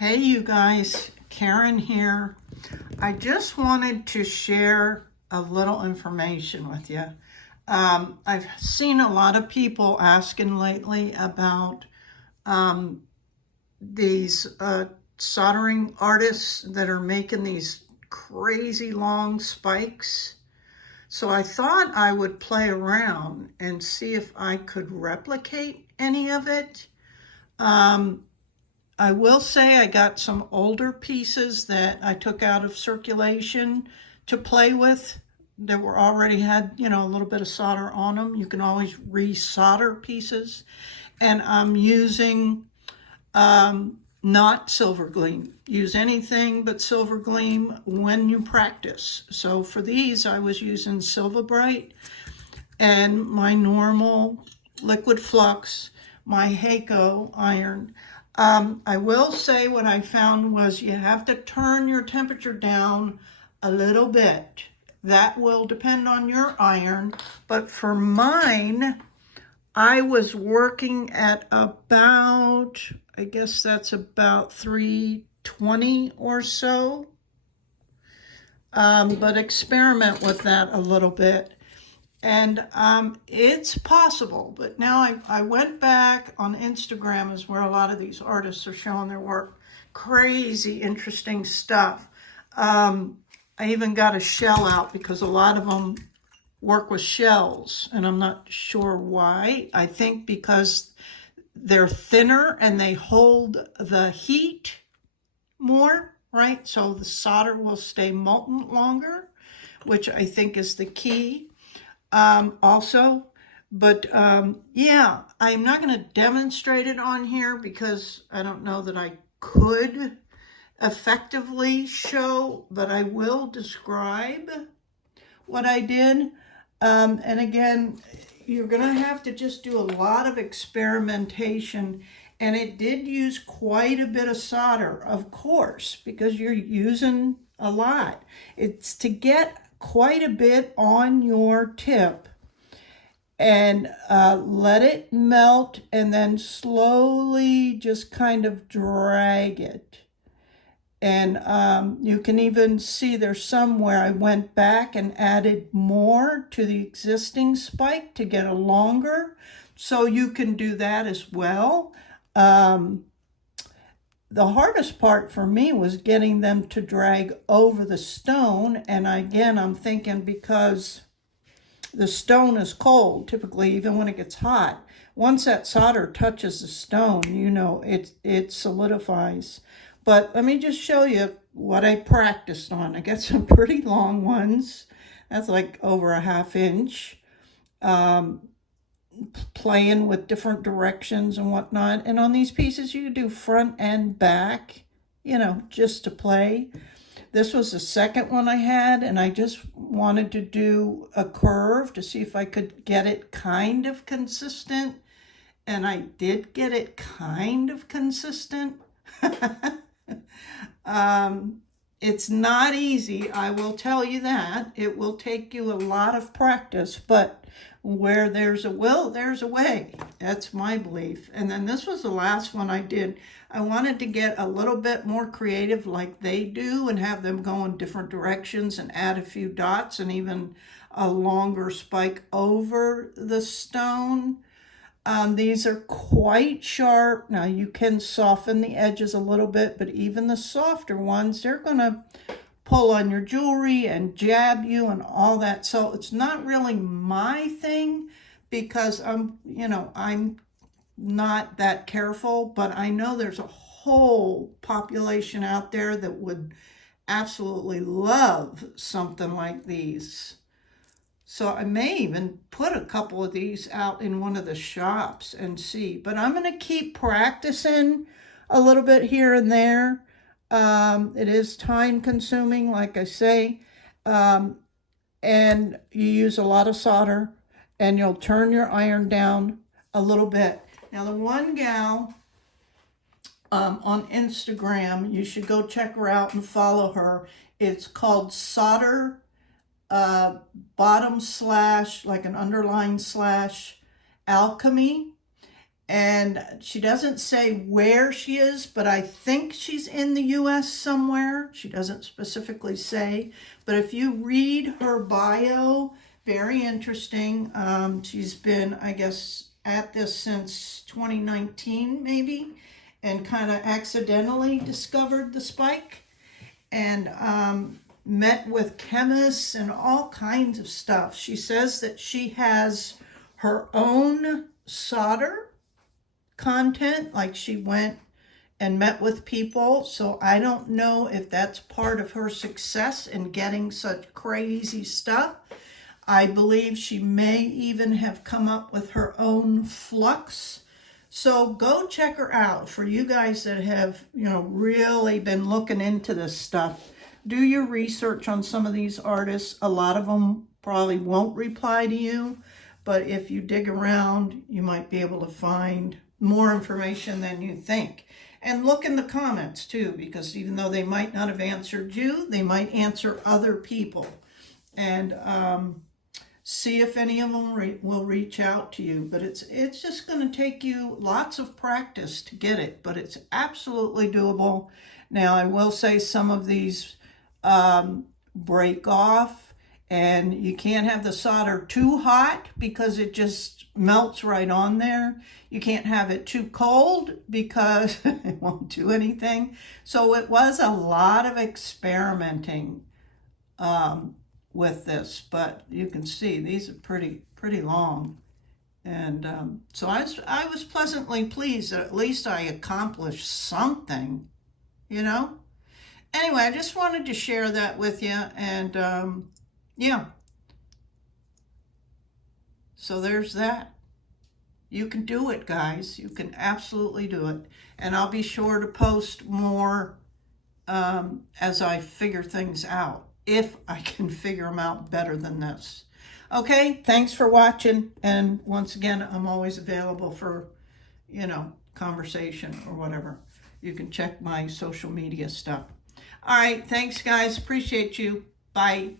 Hey you guys, Karen here. I just wanted to share a little information with you. I've seen a lot of people asking lately about these soldering artists that are making these crazy long spikes. So I thought I would play around and see if I could replicate any of it. I will say I got some older pieces that I took out of circulation to play with that were already had, a little bit of solder on them. You can always re-solder pieces. And I'm using not Silver Gleam. Use anything but Silver Gleam when you practice. So for these, I was using Silver Bright and my normal liquid flux, my Hakko iron. I will say what I found was you have to turn your temperature down a little bit. That will depend on your iron, but for mine, I was working at about, I guess that's about 320 or so, but experiment with that a little bit. And it's possible, but now I went back on Instagram is where a lot of these artists are showing their work. Crazy, interesting stuff. I even got a shell out because a lot of them work with shells, and I'm not sure why. I think because they're thinner and they hold the heat more, right? So the solder will stay molten longer, which I think is the key. Also, but yeah, I'm not going to demonstrate it on here because I don't know that I could effectively show, but I will describe what I did. And again, you're going to have to just do a lot of experimentation, and it did use quite a bit of solder, of course, because you're using a lot. It's to get quite a bit on your tip and let it melt, and then slowly just kind of drag it. And you can even see there's some where I went back and added more to the existing spike to get a longer. So you can do that as well. The hardest part for me was getting them to drag over the stone. And again, I'm thinking because the stone is cold, typically, even when it gets hot. Once that solder touches the stone, it solidifies. But let me just show you what I practiced on. I got some pretty long ones. That's like over a ½ inch. Playing with different directions and whatnot. And on these pieces, you do front and back, just to play. This was the second one I had, and I just wanted to do a curve to see if I could get it kind of consistent. And I did get it kind of consistent. It's not easy, I will tell you that. It will take you a lot of practice, but where there's a will, there's a way. That's my belief. And then this was the last one I did. I wanted to get a little bit more creative like they do and have them go in different directions and add a few dots and even a longer spike over the stone. These are quite sharp. Now you can soften the edges a little bit, but even the softer ones, they're going to pull on your jewelry and jab you and all that. So it's not really my thing because I'm not that careful, but I know there's a whole population out there that would absolutely love something like these. So I may even put a couple of these out in one of the shops and see. But I'm going to keep practicing a little bit here and there. It is time consuming, like I say. And you use a lot of solder. And you'll turn your iron down a little bit. Now the one gal on Instagram, you should go check her out and follow her. It's called Solder bottom slash, like an underline slash, alchemy. And she doesn't say where she is, but I think she's in the US somewhere. She doesn't specifically say, but if you read her bio, very interesting. She's been, I guess, at this since 2019 maybe, and kind of accidentally discovered the spike, and met with chemists and all kinds of stuff. She says that she has her own solder content, like she went and met with people. So I don't know if that's part of her success in getting such crazy stuff. I believe she may even have come up with her own flux. So go check her out. For you guys that have, really been looking into this stuff, do your research on some of these artists. A lot of them probably won't reply to you, but if you dig around, you might be able to find more information than you think. And look in the comments too, because even though they might not have answered you, they might answer other people. And see if any of them will reach out to you. But it's just going to take you lots of practice to get it, but it's absolutely doable. Now, I will say some of these break off, and you can't have the solder too hot because it just melts right on there. You can't have it too cold because it won't do anything. So it was a lot of experimenting with this, but you can see these are pretty long. And so I was pleasantly pleased that at least I accomplished something, Anyway, I just wanted to share that with you, and yeah. So there's that. You can do it, guys. You can absolutely do it. And I'll be sure to post more as I figure things out, if I can figure them out better than this. Okay, thanks for watching. And once again, I'm always available for, conversation or whatever. You can check my social media stuff. All right, thanks, guys. Appreciate you. Bye.